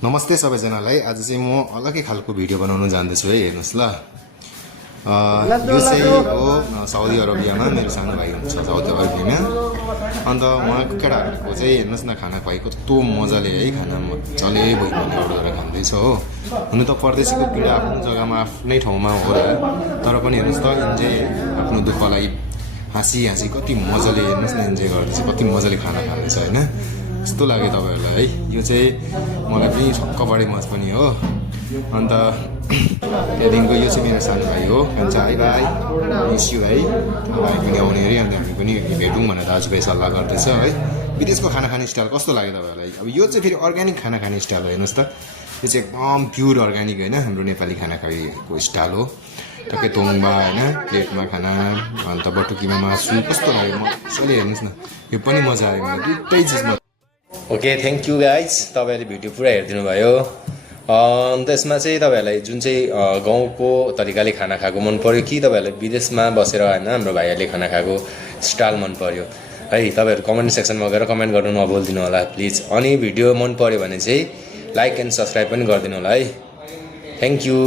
नमस्ते सबैजनालाई। आज चाहिँ म अलग्गै खालको भिडियो बनाउन जान्दैछु है, हेर्नुस् ल। यो चाहिँ हो साउदी अरबियामा मेरो सानो भाइ हुन्छ साउदी अरबियामा। अन्त उहाँको केटाहरूको चाहिँ हेर्नुहोस् न, खाना खुवाइ कस्तो मजाले है, खाना मजाले भइकन अर्डर गरेर खाँदैछ हो। हुनु त परदेशीको पीडा आफ्नो जग्गामा आफ्नै ठाउँमा हो र, तर पनि हेर्नुहोस् त इन्जोय, आफ्नो दुःखलाई हाँसी हाँसी कति मजाले हेर्नुहोस् न, इन्जोय गर्दैछ, कति मजाले खाना खाँदैछ होइन। यस्तो लाग्यो तपाईँहरूलाई है। यो चाहिँ मलाई पनि छक्क परे मज पनि हो। अन्त त्यहाँदेखिको यो चाहिँ मेरो सानो भाइ हो, भन्छ है भाइ मिस यु है, भाइ पनि आउने अरे। अन्त हामी पनि भेटौँ भनेर दाजुभाइ सल्लाह गर्दैछ है। विदेशको खाना खाने स्टाइल कस्तो लाग्यो तपाईँहरूलाई? अब यो चाहिँ फेरि अर्ग्यानिक खाना खाने स्टाइल हो, हेर्नुहोस् त। यो चाहिँ एकदम प्योर अर्ग्यानिक होइन, हाम्रो नेपाली खाना खाएको स्टाइल हो। टक्कै तोङ्बा होइन, प्लेटमा खाना, अन्त बटुकीमा मासु, कस्तो लाग्यो मजाले हेर्नुहोस् न। यो पनि मजा आयो मलाई, दुइटै चिजमा। ओके, थ्याङ्क यू गाइज, तपाईँहरूले भिडियो पुरा हेरिदिनु भयो। त्यसमा चाहिँ तपाईँहरूलाई जुन चाहिँ गाउँको तरिकाले खाना खाएको मन पऱ्यो कि तपाईँहरूलाई विदेशमा बसेर होइन हाम्रो भाइहरूले खाना खाएको स्टाइल मन पऱ्यो है, तपाईँहरू कमेन्ट सेक्सनमा गएर कमेन्ट गर्नु नभुलिदिनु होला प्लिज। अनि भिडियो मन पऱ्यो भने चाहिँ लाइक एन्ड सब्सक्राइब पनि गरिदिनु होला है। Thank you.